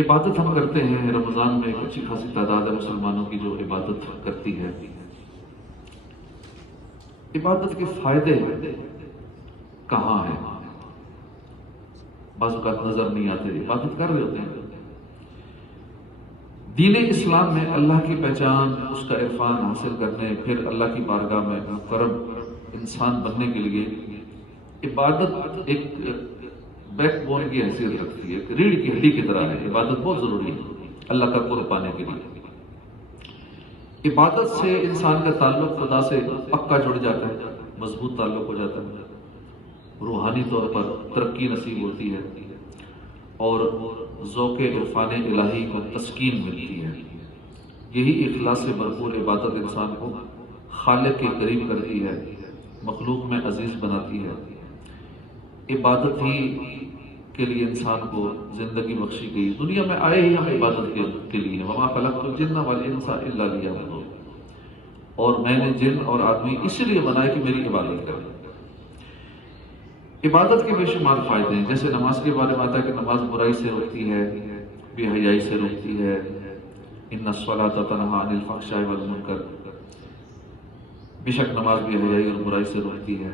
عبادت ہم کرتے ہیں، رمضان میں ایک اچھی خاصی تعداد ہے مسلمانوں کی جو عبادت کرتی ہے۔ عبادت کے فائدے کہاں ہیں؟ بعض اوقات نظر نہیں آتے، عبادت کر رہے ہوتے ہیں۔ دین اسلام میں اللہ کی پہچان، اس کا عرفان حاصل کرنے، پھر اللہ کی بارگاہ میں مقرب انسان بننے کے لیے عبادت ایک بیک بون کی حیثیت رکھتی ہے، ایک ریڑھ کی ہڈی کی طرح ہے۔ عبادت بہت ضروری ہے اللہ کا قرب پانے کے لیے۔ عبادت سے انسان کا تعلق خدا سے پکا جڑ جاتا ہے، مضبوط تعلق ہو جاتا ہے، روحانی طور پر ترقی نصیب ہوتی ہے اور ذوق عرفان الہی کو تسکین ملتی ہے۔ یہی اخلاص سے بھرپور عبادت انسان کو خالق کے قریب کرتی ہے، مخلوق میں عزیز بناتی ہے۔ عبادت ہی کے لیے انسان کو زندگی بخشی گئی، دنیا میں آئے ہی ہم عبادت کے لیے، وما خلقت الجن والانس الا لیعبدون، اور میں نے جن اور آدمی اس لیے بنائے کہ میری عبادت کریں۔ عبادت کے بے شمار فائدے ہیں، جیسے نماز کے بارے میں آتا ہے کہ نماز برائی سے روکتی ہے، بے حیائی سے روکتی ہے، ان الصلاۃ تنہی عن الفحشاء والمنکر، بے شک نماز بے حیائی اور برائی سے روکتی ہے۔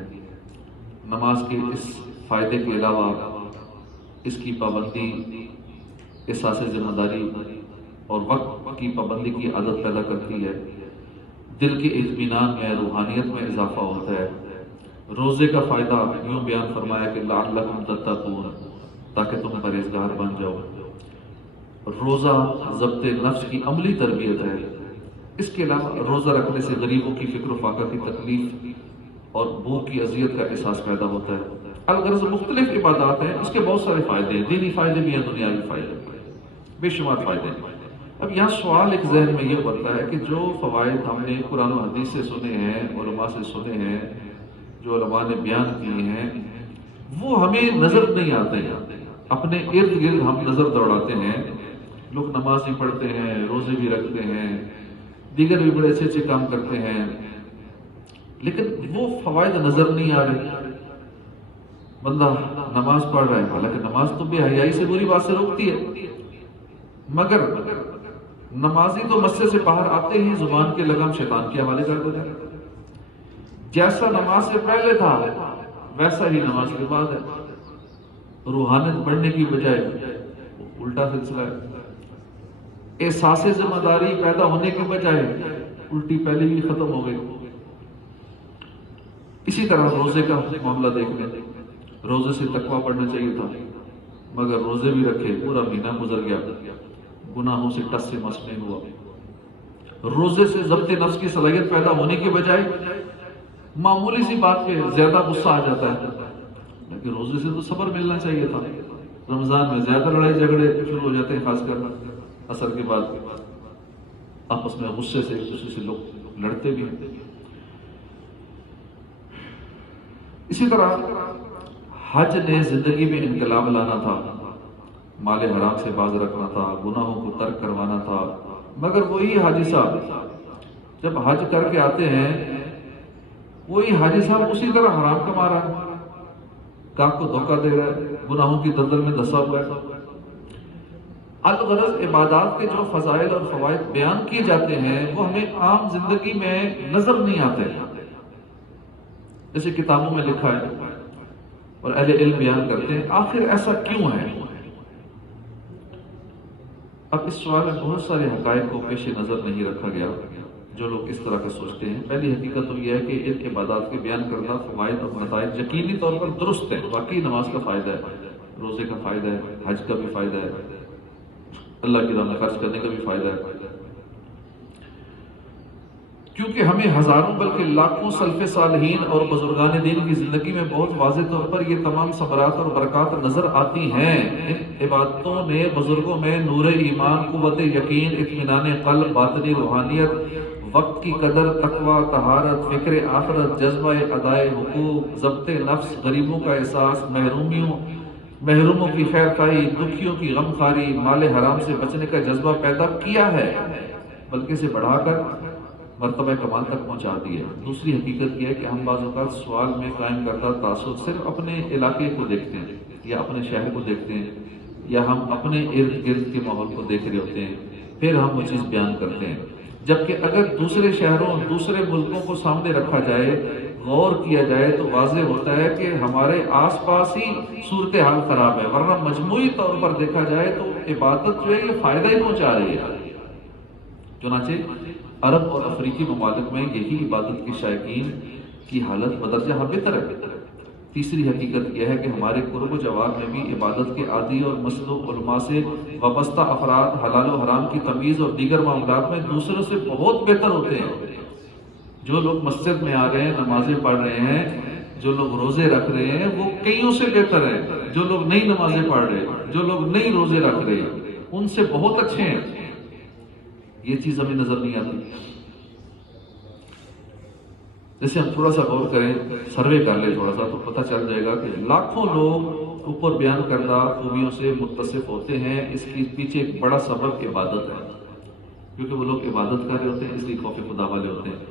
نماز کے اس فائدے کے علاوہ اس کی پابندی احساس ذمہ داری اور وقت کی پابندی کی عادت پیدا کرتی ہے، دل کے اطمینان میں، روحانیت میں اضافہ ہوتا ہے۔ روزے کا فائدہ یوں بیان فرمایا کہ لعلکم تتقون، تاکہ تم پرہیزگار بن جاؤ۔ روزہ ضبط نفس کی عملی تربیت ہے۔ اس کے علاوہ روزہ رکھنے سے غریبوں کی فکر و فاقہ کی تکلیف اور بھوک کی اذیت کا احساس پیدا ہوتا ہے۔ الغرض مختلف عبادات ہیں، اس کے بہت سارے فائدے ہیں، دینی فائدے بھی ہیں، دنیاوی فائدے بھی ہیں، بے شمار فائدے ہیں۔ اب یہاں سوال ایک ذہن میں یہ بنتا ہے کہ جو فوائد ہم نے قرآن و حدیث سے سنے ہیں، علماء سے سنے ہیں، جو علماء نے بیان کیے ہیں، وہ ہمیں نظر نہیں آتے ہیں۔ اپنے ارد گرد ہم نظر دوڑاتے ہیں، لوگ نماز بھی پڑھتے ہیں، روزے بھی رکھتے ہیں، دیگر بھی بڑے اچھے اچھے کام کرتے ہیں، لیکن وہ فوائد نظر نہیں آ رہے۔ بندہ نماز پڑھ رہا ہے، حالانکہ نماز تو بے حیائی سے بری بات سے روکتی ہے، مگر نمازی تو مسجد سے باہر آتے ہی زبان کے لگام شیطان کے حوالے کر دیتا ہے۔ جیسا نماز سے پہلے تھا ویسا ہی نماز کے بعد ہے۔ روحانیت بڑھنے کی بجائے الٹا سلسلہ ہے۔ احساس ذمہ داری پیدا ہونے کے بجائے الٹی پہلے ہی ختم ہو گئی۔ اسی طرح روزے کا معاملہ دیکھ لیں، روزے سے تقویٰ پڑھنا چاہیے تھا، مگر روزے بھی رکھے، پورا مہینہ گزر گیا، گناہوں سے ٹس سے مس نہیں ہوا۔ روزے سے ضبط نفس کی صلاحیت پیدا ہونے کے بجائے معمولی سی بات پہ زیادہ غصہ آ جاتا ہے، لیکن روزے سے تو صبر ملنا چاہیے تھا۔ رمضان میں زیادہ لڑائی جھگڑے شروع ہو جاتے ہیں، خاص کر عصر کے بعد آپس میں غصے سے ایک دوسرے سے لوگ لڑتے بھی ہیں۔ اسی طرح حج نے زندگی میں انقلاب لانا تھا، مال حرام سے باز رکھنا تھا، گناہوں کو ترک کروانا تھا، مگر وہی حاجی صاحب جب حج کر کے آتے ہیں، وہی حاجی صاحب اسی طرح حرام کما رہا ہے، کاف کو دھوکہ دے رہا ہے، گناہوں کی دلدل میں دھسا ہوا ہے۔ الغرض عبادات کے جو فضائل اور فوائد بیان کیے جاتے ہیں وہ ہمیں عام زندگی میں نظر نہیں آتے، جیسے کتابوں میں لکھا ہے اور اہل علم بیان کرتے ہیں۔ آخر ایسا کیوں ہے؟ اب اس سوال میں بہت سارے حقائق کو پیش نظر نہیں رکھا گیا جو لوگ اس طرح کے سوچتے ہیں۔ پہلی حقیقت تو یہ ہے کہ ان عبادات کے بیان کردہ فوائد اور نتائج یقینی طور پر درست ہیں، واقعی نماز کا فائدہ ہے، روزے کا فائدہ ہے، حج کا بھی فائدہ ہے، اللہ کی راہ میں خرچ کرنے کا بھی فائدہ ہے، کیونکہ ہمیں ہزاروں بلکہ لاکھوں سلف صالحین اور بزرگان دین کی زندگی میں بہت واضح طور پر یہ تمام ثمرات اور برکات نظر آتی ہیں۔ ان عبادتوں نے بزرگوں میں نور ایمان، قوت یقین، اطمینان قلب، باطنی روحانیت، وقت کی قدر، تقوی، طہارت، فکر آخرت، جذبہ ادائے حقوق، ضبط نفس، غریبوں کا احساس، محروموں کی خیر خواہی، دکھیوں کی غمخواری، مال حرام سے بچنے کا جذبہ پیدا کیا ہے، بلکہ اسے بڑھا کر مرتبہ کمال تک پہنچا دی ہے۔ دوسری حقیقت یہ ہے کہ ہم بعض اوقات سوال میں قائم کردہ تعصب صرف اپنے علاقے کو دیکھتے ہیں یا اپنے شہر کو دیکھتے ہیں یا ہم اپنے ارد گرد کے ماحول کو دیکھ رہے ہوتے ہیں، پھر ہم وہ چیز بیان کرتے ہیں۔ جبکہ اگر دوسرے شہروں اور دوسرے ملکوں کو سامنے رکھا جائے، غور کیا جائے، تو واضح ہوتا ہے کہ ہمارے آس پاس ہی صورتحال خراب ہے، ورنہ مجموعی طور پر دیکھا جائے تو عبادت جو ہے یہ فائدہ ہی پہنچا رہی ہے۔ چنانچہ عرب اور افریقی ممالک میں یہی عبادت کے شائقین کی حالت بدرجہ بہتر ہے۔ تیسری حقیقت یہ ہے کہ ہمارے قرب و جوار میں بھی عبادت کے عادی اور مسلوق علماء سے وابستہ افراد حلال و حرام کی تمیز اور دیگر معاملات میں دوسروں سے بہت بہتر ہوتے ہیں۔ جو لوگ مسجد میں آ رہے ہیں، نمازیں پڑھ رہے ہیں، جو لوگ روزے رکھ رہے ہیں، وہ کئیوں سے بہتر ہیں۔ جو لوگ نئی نمازیں پڑھ رہے ہیں، جو لوگ نئی روزے رکھ رہے ہیں، ان سے بہت اچھے ہیں۔ یہ چیز ہمیں نظر نہیں آتی۔ جیسے ہم تھوڑا سا غور کریں، سروے کر لیں تھوڑا سا، تو پتہ چل جائے گا کہ لاکھوں لوگ اوپر بیان کردہ خوبیوں سے متصف ہوتے ہیں۔ اس کے پیچھے ایک بڑا سبب عبادت ہے، کیونکہ وہ لوگ عبادت کر رہے ہوتے ہیں، اس لیے خوف خدا والے ہوتے ہیں۔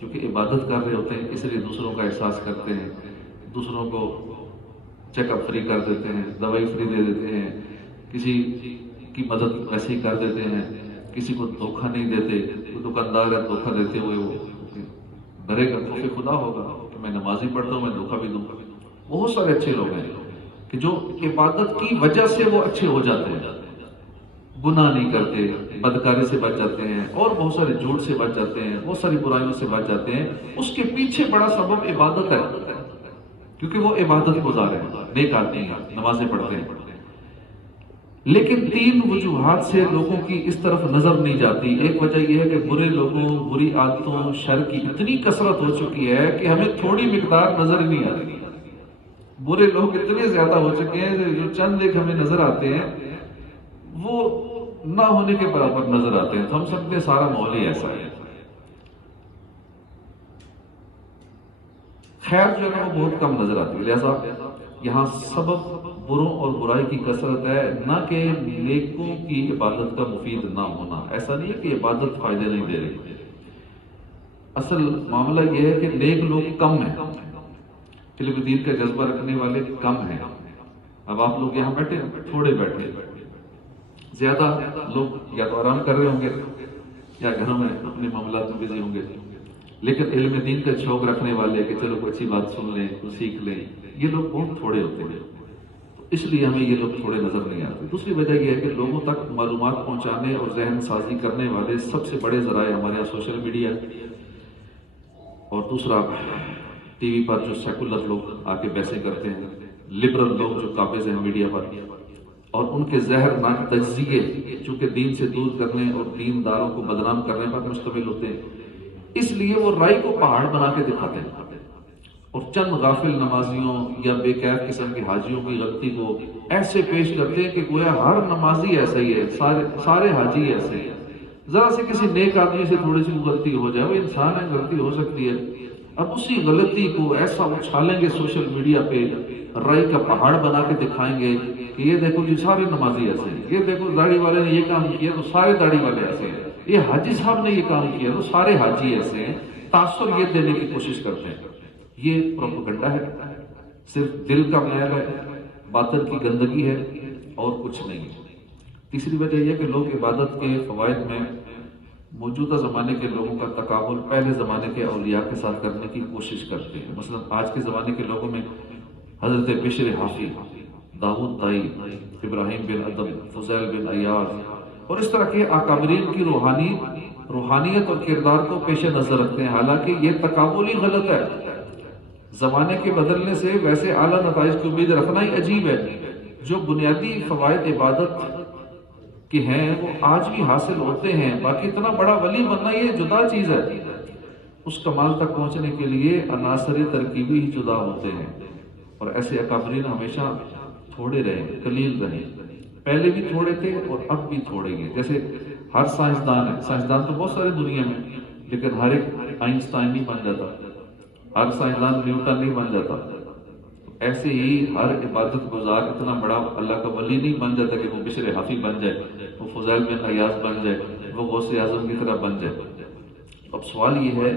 کیونکہ عبادت کر رہے ہوتے ہیں، اس لیے دوسروں کا احساس کرتے ہیں، دوسروں کو چیک اپ فری کر دیتے ہیں، دوائی فری دے دیتے ہیں، کسی کی مدد ویسے ہی کر دیتے ہیں، کسی کو دھوکہ نہیں دیتے۔ وہ دکاندار ہے، دھوکہ دیتے ہوئے وہ ڈرے گا، خوف خدا ہوگا کہ میں نمازی پڑھتا ہوں، میں دھوکہ بھی دوں گا۔ بہت سارے اچھے لوگ ہیں کہ جو عبادت کی وجہ سے وہ اچھے ہو جاتے ہیں، گناہ نہیں کرتے، بدکاری سے بچ جاتے ہیں، اور بہت سارے جھوٹ سے بچ جاتے ہیں، بہت ساری برائیوں سے بچ جاتے ہیں۔ اس کے پیچھے بڑا سبب عبادت ہے، کیونکہ وہ عبادت گزار ہیں، نیک آدمی ہیں، نمازیں پڑھتے ہیں۔ لیکن تین وجوہات سے لوگوں کی اس طرف نظر نہیں جاتی۔ ایک وجہ یہ ہے کہ برے لوگوں، بری عادتوں، شر کی اتنی کثرت ہو چکی ہے کہ ہمیں تھوڑی مقدار نظر ہی نہیں آتی۔ برے لوگ اتنے زیادہ ہو چکے ہیں کہ جو چند ایک ہمیں نظر آتے ہیں وہ نہ ہونے کے برابر نظر آتے ہیں، تو ہم سمجھتے ہیں سارا ماحول ہی ایسا ہے۔ خیر جو ہے وہ بہت کم نظر آتی ہے، لہذا یہاں سبب بروں اور برائی کی کثرت ہے، نہ کہ نیکوں کی عبادت کا مفید نہ ہونا۔ ایسا نہیں ہے کہ عبادت فائدے نہیں دے رہی، اصل معاملہ یہ ہے کہ نیک لوگ کم ہیں، علم دین کا جذبہ رکھنے والے کم ہیں۔ اب آپ لوگ یہاں بیٹھے، تھوڑے بیٹھے، زیادہ لوگ یا تو آرام کر رہے ہوں گے یا گھروں میں اپنے معاملات میں بزی ہوں گے، لیکن علم دین کا شوق رکھنے والے کہ چلو کوئی اچھی بات سن لیں، کچھ سیکھ لیں، یہ لوگ بہت تھوڑے ہوتے ہیں، اس لیے ہمیں یہ لوگ تھوڑے نظر نہیں آتے۔ دوسری وجہ یہ ہے کہ لوگوں تک معلومات پہنچانے اور ذہن سازی کرنے والے سب سے بڑے ذرائع ہمارے یہاں سوشل میڈیا، اور دوسرا ٹی وی پر جو سیکولر لوگ آ کے بحثیں کرتے ہیں، لبرل لوگ جو قابض ہیں میڈیا پر، اور ان کے زہرناک تجزیے چونکہ دین سے دور کرنے اور دینداروں کو بدنام کرنے پر مشتمل ہوتے ہیں، اس لیے وہ رائی کو پہاڑ بنا کے دکھاتے ہیں، اور چند غافل نمازیوں یا بے کیف قسم کے حاجیوں کی غلطی کو ایسے پیش کرتے ہیں کہ گویا ہر نمازی ایسا ہی ہے، سارے حاجی ایسے ہیں۔ ذرا سے کسی نیک آدمی سے تھوڑی سی غلطی ہو جائے، وہ انسان ہے، غلطی ہو سکتی ہے، اب اسی غلطی کو ایسا اچھالیں گے سوشل میڈیا پہ، رائی کا پہاڑ بنا کے دکھائیں گے کہ یہ دیکھو جی سارے نمازی ایسے ہیں، یہ دیکھو داڑھی والے نے یہ کام کیا تو سارے داڑھی والے ایسے ہیں، یہ حاجی صاحب نے یہ کام کیا تو سارے حاجی ایسے ہیں۔ تاثر یہ دینے کی کوشش کرتے ہیں۔ یہ پروپیگنڈا ہے، صرف دل کا میل ہے، باطن کی گندگی ہے، اور کچھ نہیں۔ تیسری وجہ یہ کہ لوگ عبادت کے فوائد میں موجودہ زمانے کے لوگوں کا تقابل پہلے زمانے کے اولیاء کے ساتھ کرنے کی کوشش کرتے ہیں۔ مثلا آج کے زمانے کے لوگوں میں حضرت بشر حافی، داؤد طائی، ابراہیم بن ادم، فضیل بن ایاز اور اس طرح کے اکابرین کی روحانیت اور کردار کو پیش نظر رکھتے ہیں، حالانکہ یہ تقابل ہی غلط ہے۔ زمانے کے بدلنے سے ویسے اعلیٰ نتائج کی امید رکھنا ہی عجیب ہے۔ جو بنیادی فوائد عبادت کے ہیں وہ آج بھی حاصل ہوتے ہیں، باقی اتنا بڑا ولی بننا یہ جدا چیز ہے۔ اس کمال تک پہنچنے کے لیے عناصر ترکیبی ہی جدا ہوتے ہیں، اور ایسے اکابرین ہمیشہ تھوڑے رہے، قلیل رہے، پہلے بھی تھوڑے تھے اور اب بھی تھوڑے گے۔ جیسے ہر سائنسدان ہے، سائنسدان تو بہت سارے دنیا میں، لیکن ہر ایک آئنسٹائن نہیں بن جاتا، ہر سائنسدان نیوٹن نہیں بن جاتا، ایسے ہی ہر عبادت گزار اتنا بڑا اللہ کا ولی نہیں بن جاتا کہ وہ بشر حافی بن جائے، وہ فضیل بن ایاز بن جائے، وہ غوث اعظم کی طرح بن جائے۔ اب سوال یہ ہے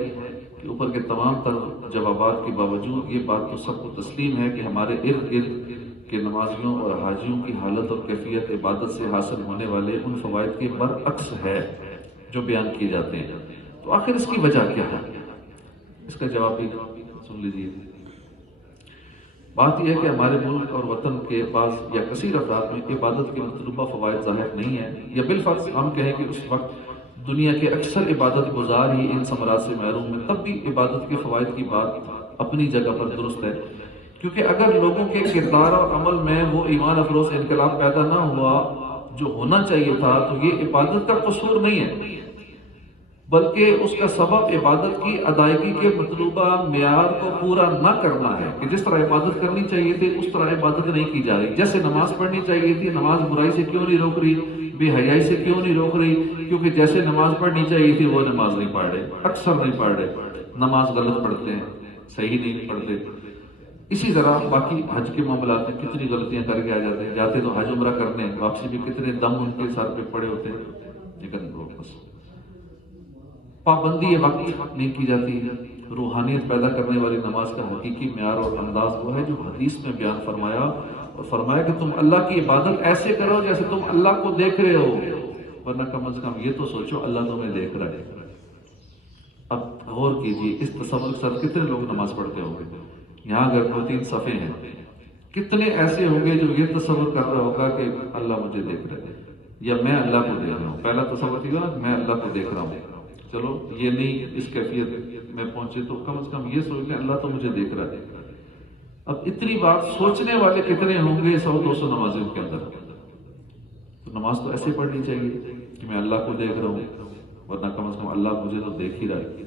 کہ اوپر کے تمام تر جوابات کے باوجود یہ بات تو سب کو تسلیم ہے کہ ہمارے ارد گرد کہ نمازیوں اور حاجیوں کی حالت اور کیفیت عبادت سے حاصل ہونے والے ان فوائد کے برعکس ہے جو بیان کیے جاتے ہیں۔ تو آخر اس کی وجہ کیا ہے؟ اس کا جواب بھی سن لیجیے۔ بات یہ ہے کہ ہمارے ملک اور وطن کے بعض یا کثیر افراد میں عبادت کے مطلوبہ فوائد ظاہر نہیں ہیں، یا بالفرض ہم کہیں کہ اس وقت دنیا کے اکثر عبادت گزار ہی ان ثمرات سے محروم ہیں، تب بھی عبادت کے فوائد کی بات اپنی جگہ پر درست ہے، کیونکہ اگر لوگوں کے کردار اور عمل میں وہ ایمان افروز انقلاب پیدا نہ ہوا جو ہونا چاہیے تھا تو یہ عبادت کا قصور نہیں ہے، بلکہ اس کا سبب عبادت کی ادائیگی کے مطلوبہ معیار کو پورا نہ کرنا ہے، کہ جس طرح عبادت کرنی چاہیے تھی اس طرح عبادت نہیں کی جا رہی۔ جیسے نماز پڑھنی چاہیے تھی، نماز برائی سے کیوں نہیں روک رہی، بے حیائی سے کیوں نہیں روک رہی؟ کیونکہ جیسے نماز پڑھنی چاہیے تھی وہ نماز نہیں پڑھ رہے، اکثر نہیں پڑھ رہے، نماز غلط پڑھتے ہیں، صحیح نہیں پڑھتے۔ اسی طرح باقی حج کے معاملات میں کتنی غلطیاں کر کے آ جاتے ہیں، جاتے تو حج عمرہ کرنے، واپسی بھی کتنے دم ان کے سر پہ پڑے ہوتے ہیں، لیکن بس پابندی وقت نہیں کی جاتی۔ روحانیت پیدا کرنے والی نماز کا حقیقی معیار اور انداز وہ ہے جو حدیث میں بیان فرمایا، اور فرمایا کہ تم اللہ کی عبادت ایسے کرو جیسے تم اللہ کو دیکھ رہے ہو، ورنہ کم از کم یہ تو سوچو اللہ تمہیں دیکھ رہا ہے۔ اب غور کیجیے، اس تصور کے ساتھ کتنے لوگ نماز پڑھتے ہوں گے؟ یہاں اگر 2-3 صفحے ہیں، کتنے ایسے ہوں گے جو یہ تصور کر رہا ہوگا کہ اللہ مجھے دیکھ رہا ہے یا میں اللہ کو دیکھ رہا ہوں؟ پہلا تصور یہ ہوگا میں اللہ کو دیکھ رہا ہوں۔ چلو یہ نہیں اس کیفیت میں پہنچے تو کم از کم یہ سوچ لیں اللہ تو مجھے دیکھ رہا ہے۔ اب اتنی بات سوچنے والے کتنے ہوں گے 100-200 نمازیوں کے اندر؟ تو نماز تو ایسے پڑھنی چاہیے کہ میں اللہ کو دیکھ رہا ہوں، ورنہ کم از کم اللہ مجھے تو دیکھ ہی رہا ہے۔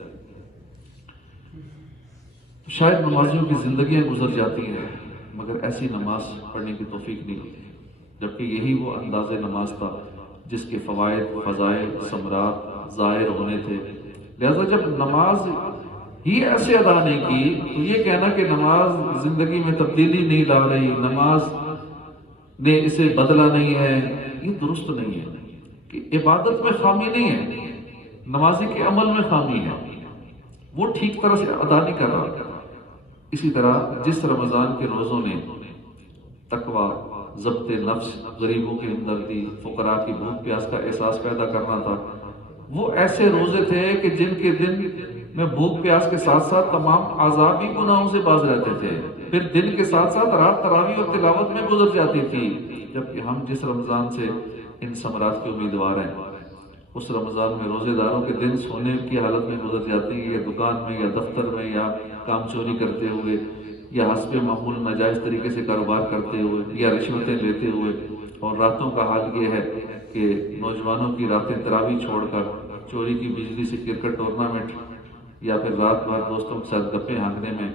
شاید نمازیوں کی زندگیاں گزر جاتی ہیں مگر ایسی نماز پڑھنے کی توفیق نہیں ہوتی، جبکہ یہی وہ انداز نماز تھا جس کے فوائد، فضائل، ثمرات ظاہر ہونے تھے۔ لہذا جب نماز ہی ایسے ادا نہیں کی تو یہ کہنا کہ نماز زندگی میں تبدیلی نہیں لا رہی، نماز نے اسے بدلا نہیں ہے، یہ درست نہیں ہے۔ کہ عبادت میں خامی نہیں ہے، نمازی کے عمل میں خامی ہے، وہ ٹھیک طرح سے ادا نہیں کر رہا۔ اسی طرح جس رمضان کے روزوں نے تقوی، ضبط نفس، غریبوں کی ہمدردی، فقراء کی بھوک پیاس کا احساس پیدا کرنا تھا، وہ ایسے روزے تھے کہ جن کے دن میں بھوک پیاس کے ساتھ ساتھ تمام اعضاء بھی گناہوں سے باز رہتے تھے، پھر دن کے ساتھ ساتھ رات تراویح اور تلاوت میں گزر جاتی تھی۔ جبکہ ہم جس رمضان سے ان ثمرات کے امیدوار ہیں، اس رمضان میں روزے داروں کے دن سونے کی حالت میں گزر جاتے ہیں، یا دکان میں یا دفتر میں یا کام چوری کرتے ہوئے یا حسب معمول ناجائز طریقے سے کاروبار کرتے ہوئے یا رشوتیں لیتے ہوئے۔ اور راتوں کا حال یہ ہے کہ نوجوانوں کی راتیں تراویح چھوڑ کر چوری کی بجلی سے کرکٹ ٹورنامنٹ یا پھر رات بھر دوستوں کے ساتھ گپے ہانکنے میں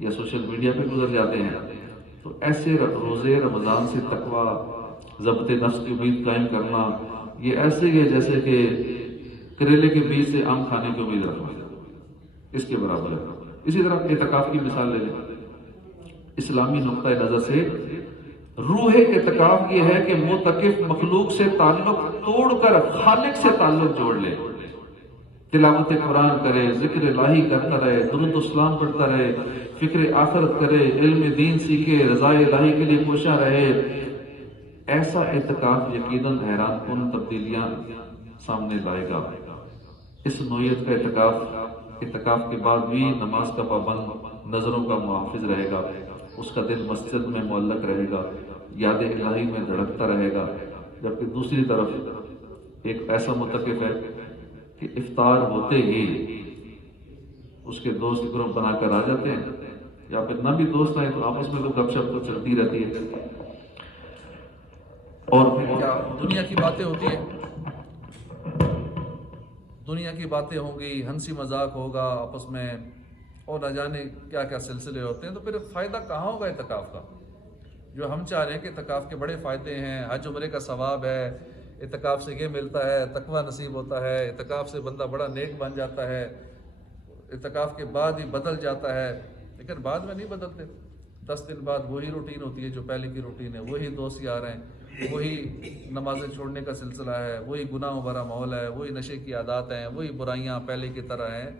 یا سوشل میڈیا پہ گزر جاتے ہیں۔ تو ایسے روزے رمضان سے تقوی، ضبط نفس کی امید قائم کرنا، یہ ایسے ہی ہے جیسے کہ کریلے کے بیج سے آم کھانے کی امید رکھنا، اس کے برابر ہے۔ اسی طرح اعتکاف کی مثال لے لیں۔ اسلامی نقطہ نظر سے روح اعتکاف یہ ہے کہ معتکف مخلوق سے تعلق توڑ کر خالق سے تعلق جوڑ لے، تلاوت قرآن کرے، ذکر الہی کرتا رہے، درود و سلام پڑھتا رہے، فکر آخرت کرے، علم دین سیکھے، رضا الہی کے لیے کوشاں رہے۔ ایسا اعتکاف یقیناً حیران کن تبدیلیاں سامنے لائے گا۔ اس نوعیت کا اعتکاف کے بعد بھی نماز کا پابند، نظروں کا محافظ رہے گا، اس کا دل مسجد میں معلق رہے گا، یاد الہی میں دھڑکتا رہے گا۔ جبکہ دوسری طرف ایک ایسا معتکف ہے کہ افطار ہوتے ہی اس کے دوست گروپ بنا کر آ جاتے ہیں، یا پھر نہ بھی دوست آئے تو آپس میں تو گپ شپ تو چلتی رہتی ہے، اور پھر کیا دنیا کی باتیں ہوتی ہیں، دنیا کی باتیں ہوں گی، ہنسی مذاق ہوگا آپس میں، اور نہ جانے کیا کیا سلسلے ہوتے ہیں۔ تو پھر فائدہ کہاں ہوگا اعتکاف کا؟ جو ہم چاہ رہے ہیں کہ اعتکاف کے بڑے فائدے ہیں، حج عمرے کا ثواب ہے، اعتکاف سے یہ ملتا ہے، تقوی نصیب ہوتا ہے، اعتکاف سے بندہ بڑا نیک بن جاتا ہے، اعتکاف کے بعد ہی بدل جاتا ہے، لیکن بعد میں نہیں بدلتے۔ 10 دن بعد وہی روٹین ہوتی ہے جو پہلے کی روٹین ہے، وہی دوست یار ہیں، وہی نمازیں چھوڑنے کا سلسلہ ہے، وہی گناہوں بھرا ماحول ہے، وہی نشے کی عادات ہیں، وہی برائیاں پہلے کی طرح ہیں۔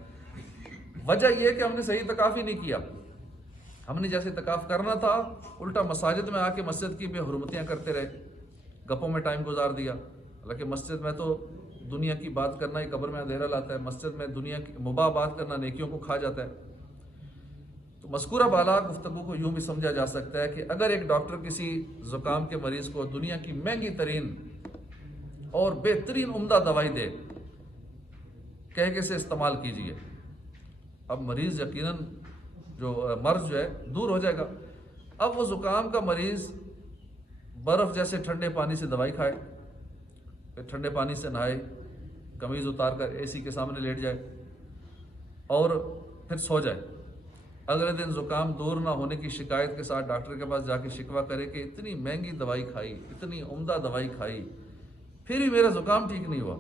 وجہ یہ ہے کہ ہم نے صحیح اعتکاف ہی نہیں کیا، ہم نے جیسے اعتکاف کرنا تھا الٹا مساجد میں آ کے مسجد کی بے حرمتیاں کرتے رہے، گپوں میں ٹائم گزار دیا، حالانکہ مسجد میں تو دنیا کی بات کرنا ہی قبر میں اندھیرا لاتا ہے، مسجد میں دنیا کی مباح بات کرنا نیکیوں کو کھا جاتا ہے۔ تو مذکورہ بالا گفتگو کو یوں بھی سمجھا جا سکتا ہے کہ اگر ایک ڈاکٹر کسی زکام کے مریض کو دنیا کی مہنگی ترین اور بہترین عمدہ دوائی دے، کہہ کے اسے استعمال کیجیے، اب مریض یقیناً جو مرض جو ہے دور ہو جائے گا۔ اب وہ زکام کا مریض برف جیسے ٹھنڈے پانی سے دوائی کھائے، پھر ٹھنڈے پانی سے نہائے، قمیض اتار کر اے سی کے سامنے لیٹ جائے اور پھر سو جائے، اگلے دن زکام دور نہ ہونے کی شکایت کے ساتھ ڈاکٹر کے پاس جا کے شکوہ کرے کہ اتنی مہنگی دوائی کھائی، اتنی عمدہ دوائی کھائی، پھر بھی میرا زکام ٹھیک نہیں ہوا،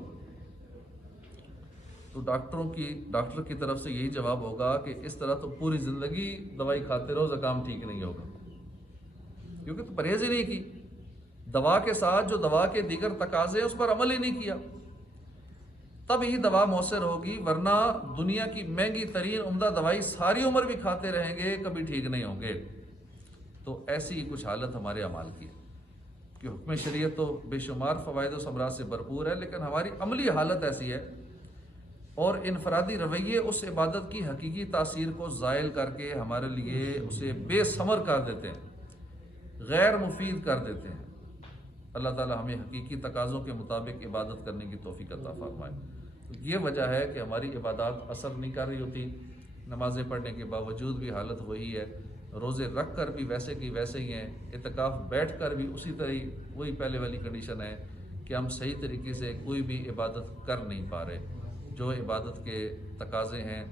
تو ڈاکٹر کی طرف سے یہی جواب ہوگا کہ اس طرح تو پوری زندگی دوائی کھاتے رہو، زکام ٹھیک نہیں ہوگا، کیونکہ تو پرہیز ہی نہیں کی، دوا کے ساتھ جو دوا کے دیگر تقاضے ہیں اس پر عمل ہی نہیں کیا، تب ہی دوا مؤثر ہوگی، ورنہ دنیا کی مہنگی ترین عمدہ دوائی ساری عمر بھی کھاتے رہیں گے، کبھی ٹھیک نہیں ہوں گے۔ تو ایسی ہی کچھ حالت ہمارے اعمال کی ہے کہ حکم شریعت تو بے شمار فوائد و ثمرات سے بھرپور ہے، لیکن ہماری عملی حالت ایسی ہے اور انفرادی رویے اس عبادت کی حقیقی تاثیر کو زائل کر کے ہمارے لیے اسے بے ثمر کر دیتے ہیں، غیر مفید کر دیتے ہیں۔ اللہ تعالی ہمیں حقیقی تقاضوں کے مطابق عبادت کرنے کی توفیق عطا فرمائے۔ تو یہ وجہ ہے کہ ہماری عبادات اثر نہیں کر رہی ہوتی، نمازیں پڑھنے کے باوجود بھی حالت وہی ہے، روزے رکھ کر بھی ویسے کی ویسے ہی ہیں، اعتکاف بیٹھ کر بھی اسی طرح ہی وہی پہلے والی کنڈیشن ہے کہ ہم صحیح طریقے سے کوئی بھی عبادت کر نہیں پا رہے۔ جو عبادت کے تقاضے ہیں،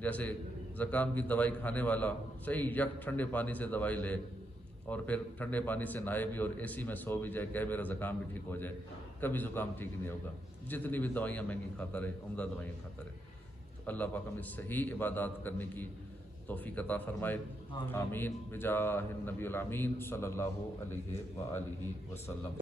جیسے زکام کی دوائی کھانے والا صحیح یک ٹھنڈے پانی سے دوائی لے اور پھر ٹھنڈے پانی سے نہائے بھی اور اے سی میں سو بھی جائے کہ میرا زکام بھی ٹھیک ہو جائے، کبھی زکام ٹھیک نہیں ہوگا، جتنی بھی دوائیاں مہنگی کھاتا رہے، عمدہ دوائیاں کھاتا رہے۔ تو اللہ پاک ہمیں صحیح عبادات کرنے کی توفیق عطا فرمائے، آمین، بجاہ النبی الامین صلی اللہ علیہ وآلہ وسلم۔